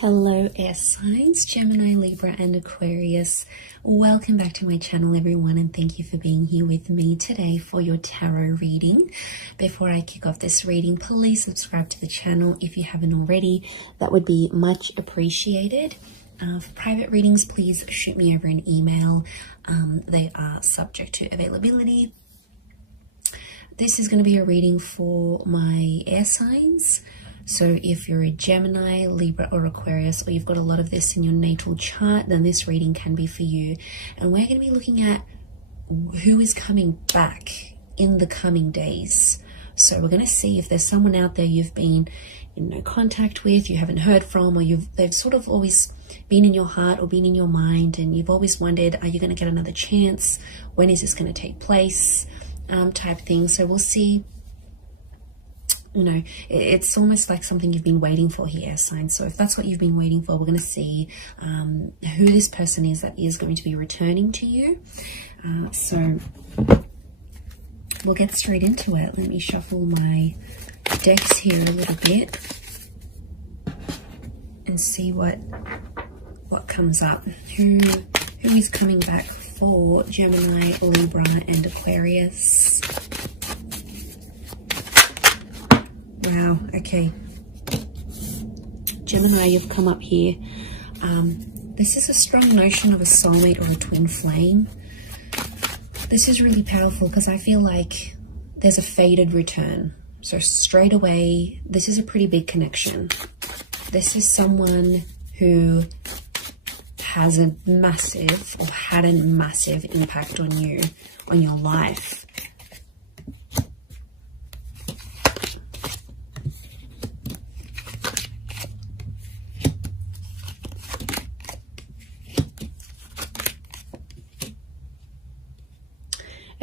Hello air signs, Gemini, Libra and Aquarius. Welcome back to my channel everyone, and thank you for being here with me today for your tarot reading. Before I kick off this reading, please subscribe to the channel if you haven't already. That would be much appreciated. For private readings, please shoot me over an email. They are subject to availability. This is going to be a reading for my air signs. So if you're a Gemini, Libra or Aquarius, or you've got a lot of this in your natal chart, then this reading can be for you. And we're going to be looking at who is coming back in the coming days. So we're going to see if there's someone out there you've been in no contact with, you haven't heard from, or they've sort of always been in your heart or been in your mind, and you've always wondered, are you going to get another chance? When is this going to take place? Type thing. So we'll see. You know, it's almost like something you've been waiting for here, signs. So if that's what you've been waiting for, we're going to see who this person is that is going to be returning to you. So we'll get straight into it. Let me shuffle my decks here a little bit and see what comes up. Who is coming back for Gemini, Libra and Aquarius? Wow, okay. Gemini, you've come up here. This is a strong notion of a soulmate or a twin flame. This is really powerful because I feel like there's a fated return. So straight away, this is a pretty big connection. This is someone who has a massive or had a massive impact on you, on your life.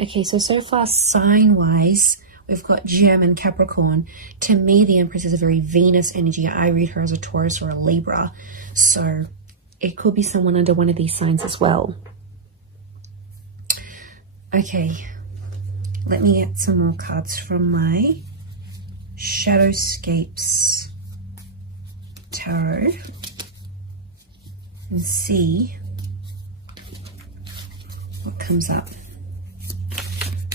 Okay, so far sign-wise, we've got Gem and Capricorn. To me, the Empress is a very Venus energy. I read her as a Taurus or a Libra. So it could be someone under one of these signs as well. Okay, let me get some more cards from my Shadowscapes Tarot and see what comes up.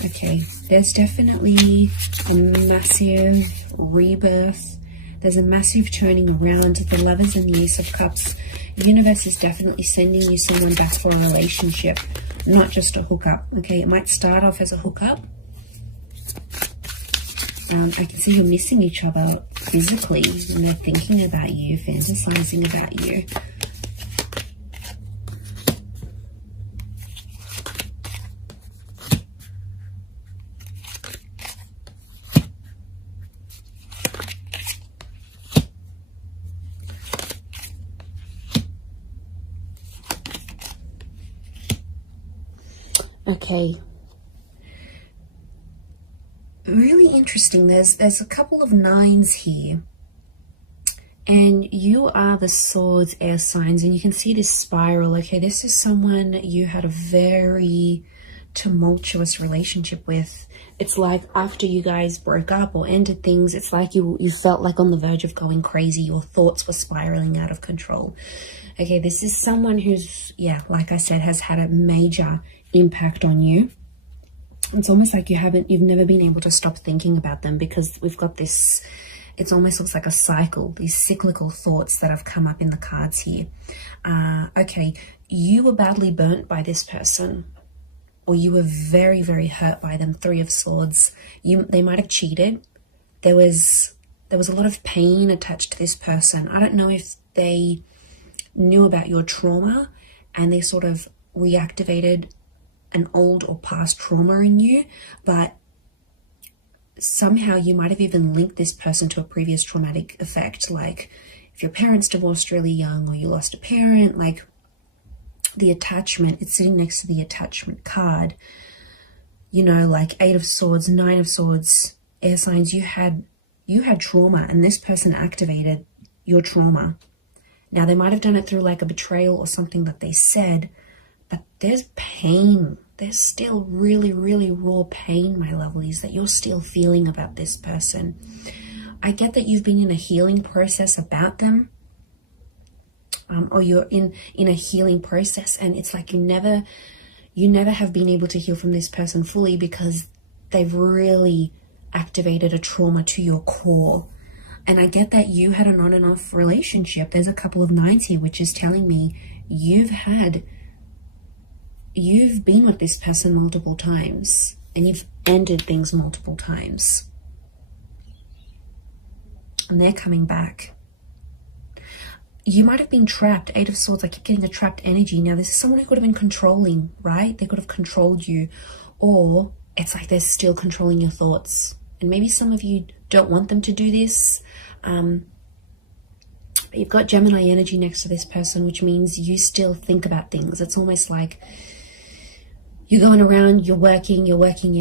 Okay, there's definitely a massive rebirth. There's a massive turning around. The Lovers and the Ace of Cups. The universe is definitely sending you someone back for a relationship, not just a hookup. Okay, it might start off as a hookup. I can see you're missing each other physically, and they're thinking about you, fantasizing about you. Okay, really interesting. There's a couple of nines here, and you are the Swords air signs, and you can see this spiral. Okay, this is someone you had a very tumultuous relationship with. It's like after you guys broke up or ended things, it's like you felt like on the verge of going crazy. Your thoughts were spiraling out of control. Okay, this is someone who's, yeah, like I said, has had a major impact on you. It's almost like you've never been able to stop thinking about them, because we've got this, it almost looks like a cycle, these cyclical thoughts that have come up in the cards here. Okay, you were badly burnt by this person, or you were very, very hurt by them. Three of Swords. They might have cheated. There was a lot of pain attached to this person. I don't know if they knew about your trauma and they sort of reactivated an old or past trauma in you, but somehow you might have even linked this person to a previous traumatic effect, like if your parents divorced really young, or you lost a parent. Like the attachment, it's sitting next to the attachment card, you know, like Eight of Swords, Nine of Swords, air signs. You had trauma, and this person activated your trauma. Now they might have done it through like a betrayal or something that they said, but there's pain. There's still really, really raw pain, my lovelies, that you're still feeling about this person. I get that you've been in a healing process about them, or you're in a healing process, and it's like you never have been able to heal from this person fully because they've really activated a trauma to your core. And I get that you had an on and off relationship. There's a couple of nines here, which is telling me you've been with this person multiple times, and you've ended things multiple times. And they're coming back. You might have been trapped. Eight of Swords, I keep getting a trapped energy. Now, this is someone who could have been controlling, right? They could have controlled you. Or it's like they're still controlling your thoughts. And maybe some of you don't want them to do this. You've got Gemini energy next to this person, which means you still think about things. It's almost like you're going around, you're working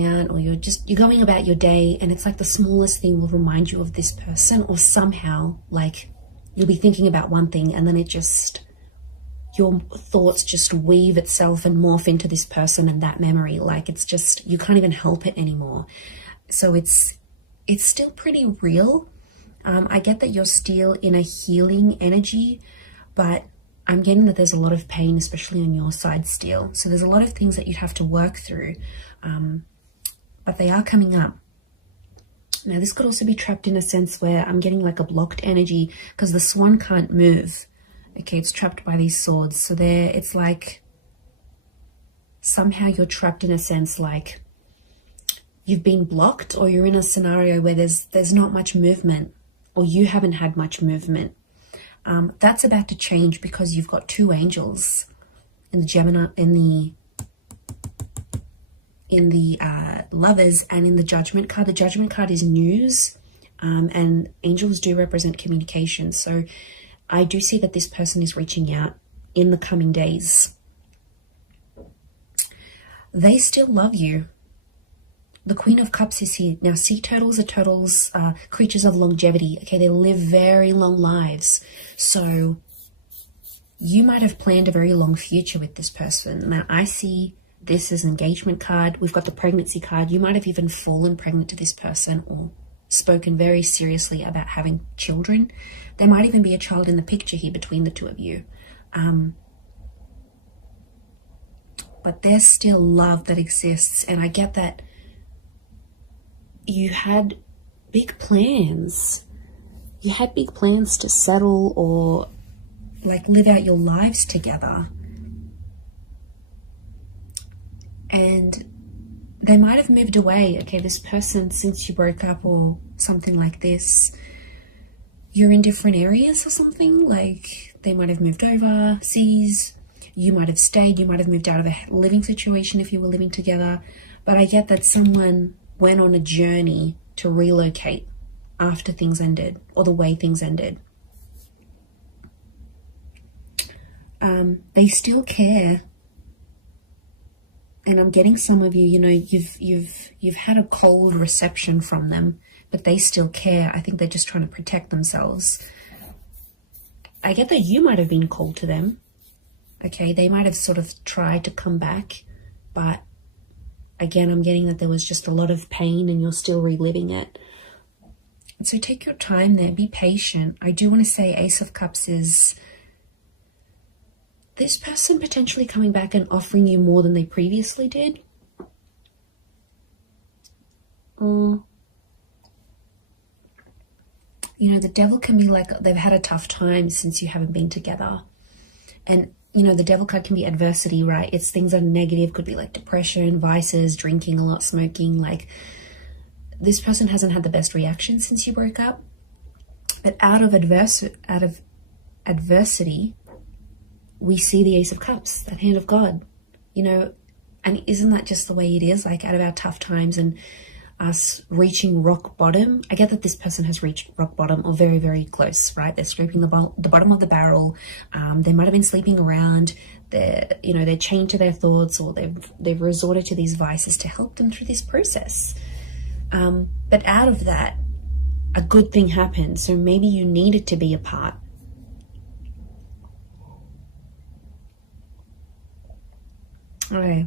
out, or you're going about your day, and it's like the smallest thing will remind you of this person, or somehow like you'll be thinking about one thing and then your thoughts just weave itself and morph into this person and that memory. Like it's just, you can't even help it anymore. So it's still pretty real. I get that you're still in a healing energy, but I'm getting that there's a lot of pain, especially on your side still. So there's a lot of things that you'd have to work through, but they are coming up. Now, this could also be trapped in a sense where I'm getting like a blocked energy because the swan can't move. Okay, it's trapped by these swords. So it's like somehow you're trapped in a sense like you've been blocked, or you're in a scenario where there's not much movement, or you haven't had much movement. That's about to change because you've got two angels in the Gemini, in the Lovers, and in the Judgment card. The Judgment card is news, and angels do represent communication. So I do see that this person is reaching out in the coming days. They still love you. The Queen of Cups is here. Now, sea turtles are creatures of longevity. Okay, they live very long lives. So you might have planned a very long future with this person. Now, I see this as an engagement card. We've got the pregnancy card. You might have even fallen pregnant to this person or spoken very seriously about having children. There might even be a child in the picture here between the two of you. But there's still love that exists. And I get that you had big plans. You had big plans to settle or like live out your lives together. And they might have moved away. Okay, this person, since you broke up or something like this, you're in different areas or something. Like they might have moved overseas. You might have stayed. You might have moved out of a living situation if you were living together. But I get that someone went on a journey to relocate after things ended, or the way things ended. They still care. And I'm getting some of you, you know, you've had a cold reception from them, but they still care. I think they're just trying to protect themselves. I get that you might have been cold to them. Okay, they might have sort of tried to come back, but again, I'm getting that there was just a lot of pain and you're still reliving it. And so take your time there, be patient. I do want to say Ace of Cups is this person potentially coming back and offering you more than they previously did. You know, the Devil can be like they've had a tough time since you haven't been together. And, you know, the Devil card can be adversity, right? It's things that are negative, could be like depression, vices, drinking a lot, smoking. Like this person hasn't had the best reaction since you broke up. But out of adversity, we see the Ace of Cups, that hand of God, you know, and isn't that just the way it is? Like out of our tough times and us reaching rock bottom. I get that this person has reached rock bottom or very, very close, right? They're scraping the bottom of the barrel. They might have been sleeping around. They're chained to their thoughts, or they've resorted to these vices to help them through this process. But out of that, a good thing happened. So maybe you needed to be apart. Okay,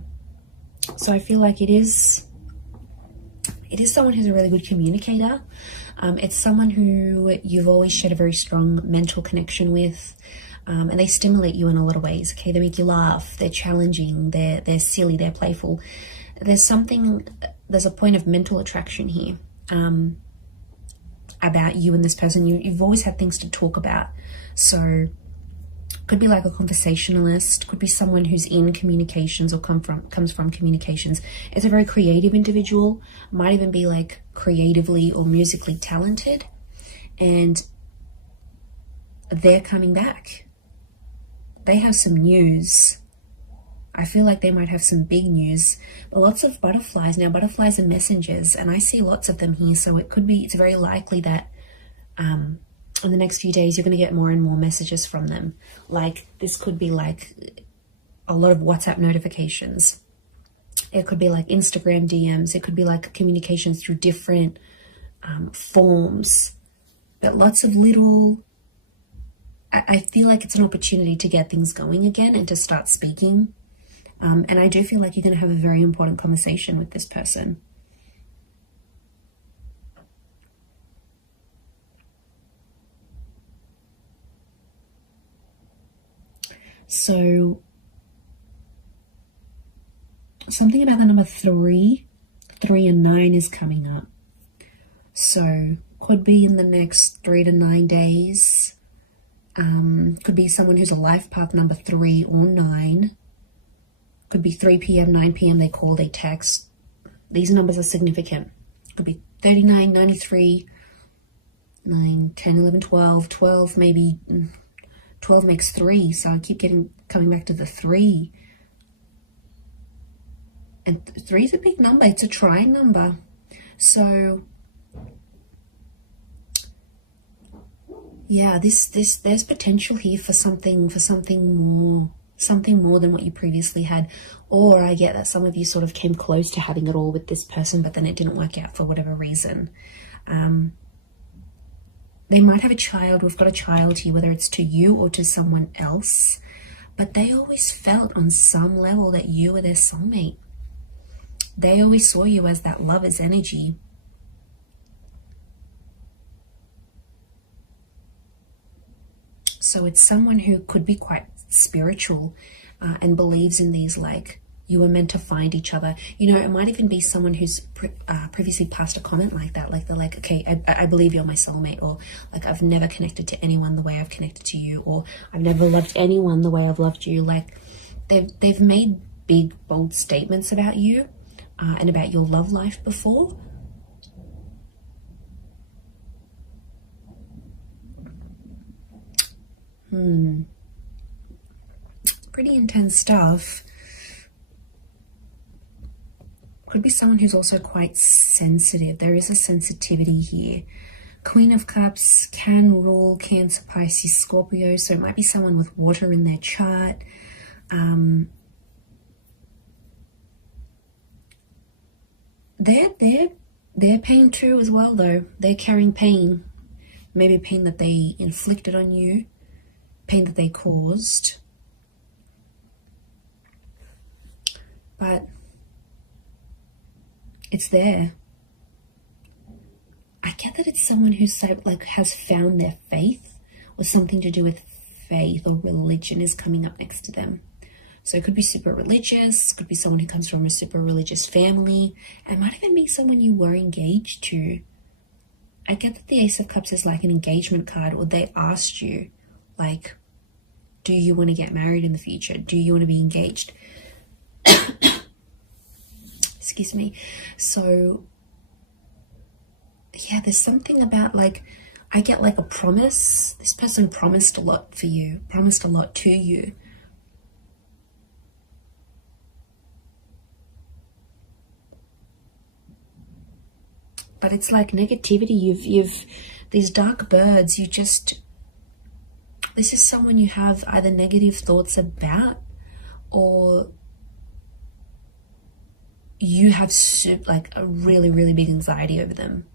so I feel like it is It is someone who's a really good communicator. It's someone who you've always shared a very strong mental connection with, and they stimulate you in a lot of ways. Okay, they make you laugh, they're challenging, they're silly, they're playful. There's a point of mental attraction here about you and this person. You've always had things to talk about. So could be like a conversationalist, could be someone who's in communications or comes from communications. It's a very creative individual, might even be like creatively or musically talented, and they're coming back. They have some news. I feel like they might have some big news, but lots of butterflies. Now, butterflies are messengers, and I see lots of them here, so it's very likely that in the next few days, you're going to get more and more messages from them. Like, this could be like a lot of WhatsApp notifications. It could be like Instagram DMs. It could be like communications through different forms. But lots of little... I feel like it's an opportunity to get things going again and to start speaking. And I do feel like you're going to have a very important conversation with this person. So something about the number 3 and 9 is coming up. So could be in the next 3 to 9 days. Could be someone who's a life path number 3 or 9. Could be 3 p.m., 9 p.m. They call, they text. These numbers are significant. Could be 39, 93, 9, 10, 11, 12, 12 maybe... 12 makes 3, so I keep coming back to the 3. And 3 is a big number. It's a trying number. So yeah, there's potential here for something more than what you previously had. Or I get that some of you sort of came close to having it all with this person, but then it didn't work out for whatever reason. They might have a child. We've got a child here, whether it's to you or to someone else. But they always felt on some level that you were their soulmate. They always saw you as that lover's energy. So it's someone who could be quite spiritual and believes in these, like, you were meant to find each other. You know, it might even be someone who's previously passed a comment like that. Like, they're like, okay, I believe you're my soulmate. Or like, I've never connected to anyone the way I've connected to you. Or I've never loved anyone the way I've loved you. Like, they've made big, bold statements about you and about your love life before. Pretty intense stuff. Could be someone who's also quite sensitive. There is a sensitivity here. Queen of Cups can rule Cancer, Pisces, Scorpio. So it might be someone with water in their chart. They're pain too as well, though. They're carrying pain. Maybe pain that they inflicted on you. Pain that they caused. But it's there. I get that it's someone who's like has found their faith, or something to do with faith or religion is coming up next to them. So it could be super religious, could be someone who comes from a super religious family. It might even be someone you were engaged to. I get that the Ace of Cups is like an engagement card, or they asked you, like, do you want to get married in the future? Do you want to be engaged? Excuse me. So yeah, there's something about, like, I get like a promise. This person promised a lot for you, promised a lot to you. But it's like negativity. You've these dark birds, this is someone you have either negative thoughts about, or you have like a really, really big anxiety over them.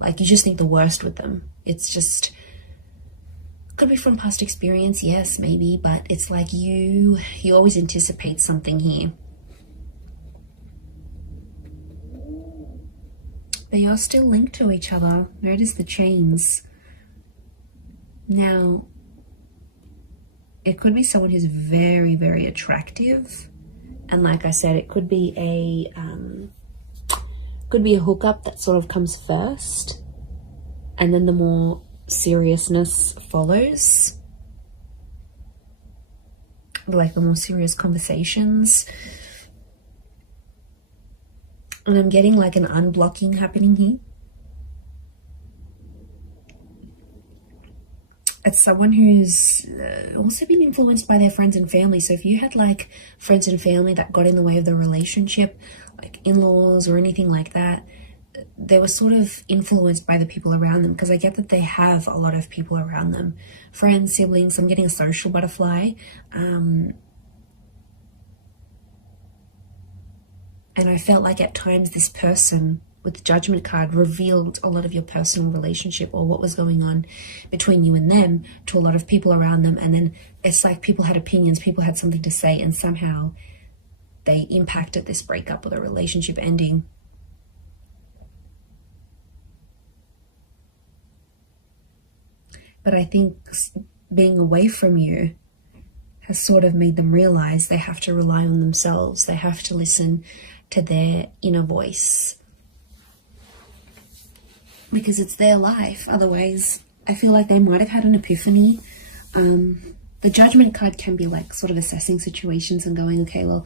Like, you just think the worst with them. It's just, could be from past experience, yes, maybe, but it's like you always anticipate something here. you're still linked to each other. Notice the chains. Now, it could be someone who's very, very attractive. And like I said, it could be a hookup that sort of comes first, and then the more seriousness follows, like the more serious conversations. And I'm getting like an unblocking happening here. It's someone who's also been influenced by their friends and family. So if you had like friends and family that got in the way of the relationship, like in-laws or anything like that, they were sort of influenced by the people around them, because I get that they have a lot of people around them. Friends, siblings, I'm getting a social butterfly. And I felt like at times this person with the Judgment card revealed a lot of your personal relationship or what was going on between you and them to a lot of people around them. And then it's like people had opinions, people had something to say, and somehow they impacted this breakup or the relationship ending. But I think being away from you has sort of made them realize they have to rely on themselves. They have to listen to their inner voice, because it's their life. Otherwise, I feel like they might have had an epiphany. The Judgment card can be like sort of assessing situations and going, okay, well,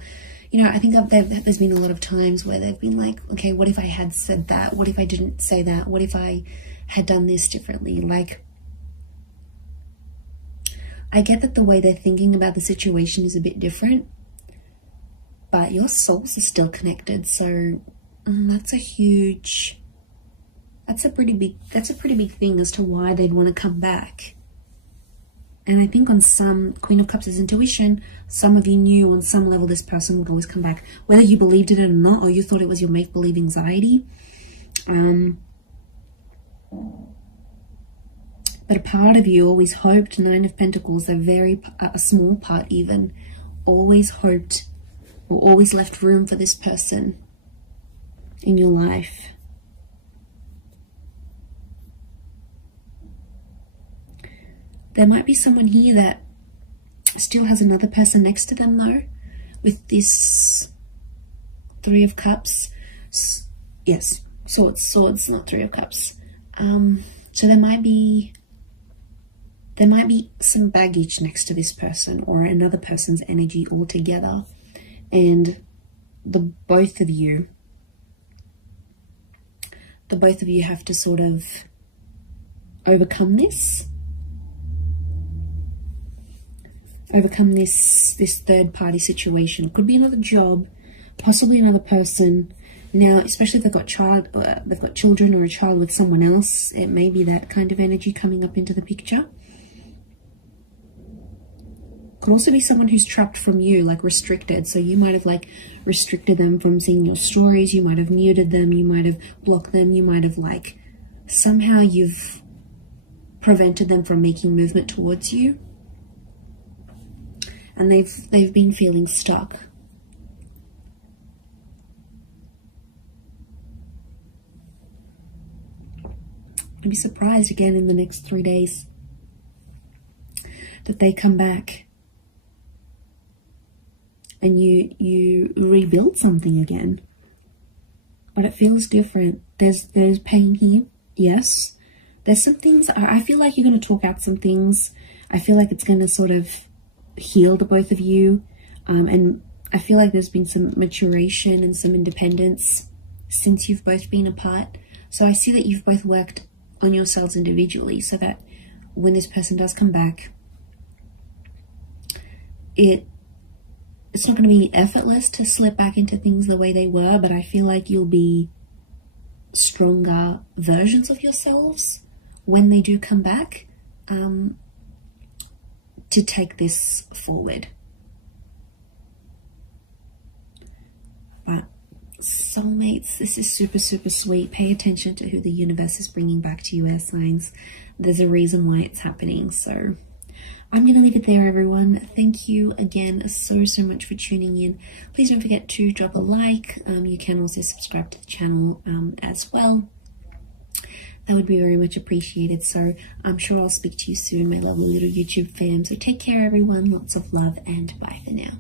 you know, I think there's been a lot of times where they've been like, okay, what if I had said that? What if I didn't say that? What if I had done this differently? Like, I get that the way they're thinking about the situation is a bit different, but your souls are still connected. So that's a pretty big thing as to why they'd want to come back. And I think on some, Queen of Cups is intuition. Some of you knew on some level this person would always come back, whether you believed it or not, or you thought it was your make-believe anxiety. But a part of you always hoped, 9 of Pentacles, a small part even, always hoped or always left room for this person in your life. There might be someone here that still has another person next to them though, with this 3 of Cups. Yes, swords, not 3 of Cups. So there might be some baggage next to this person or another person's energy altogether. And the both of you have to sort of overcome this third party situation. Could be another job, possibly another person. Now, especially if they've got children or a child with someone else, it may be that kind of energy coming up into the picture. Could also be someone who's trapped from you, like restricted. So you might have like restricted them from seeing your stories. You might have muted them. You might have blocked them. You might have like somehow you've prevented them from making movement towards you. And they've been feeling stuck. I'd be surprised again in the next 3 days that they come back and you rebuild something again. But it feels different. There's pain here, yes. There's some things, I feel like you're going to talk out some things. I feel like it's going to sort of heal the both of you. And I feel like there's been some maturation and some independence since you've both been apart. So I see that you've both worked on yourselves individually so that when this person does come back, it's not going to be effortless to slip back into things the way they were, but I feel like you'll be stronger versions of yourselves when they do come back, to take this forward. But soulmates, this is super, super sweet. Pay attention to who the universe is bringing back to you, air signs. There's a reason why it's happening. So I'm going to leave it there, everyone. Thank you again so much for tuning in. Please don't forget to drop a like. You can also subscribe to the channel as well. that would be very much appreciated. So I'm sure I'll speak to you soon, my lovely little YouTube fam. So take care, everyone. Lots of love, and bye for now.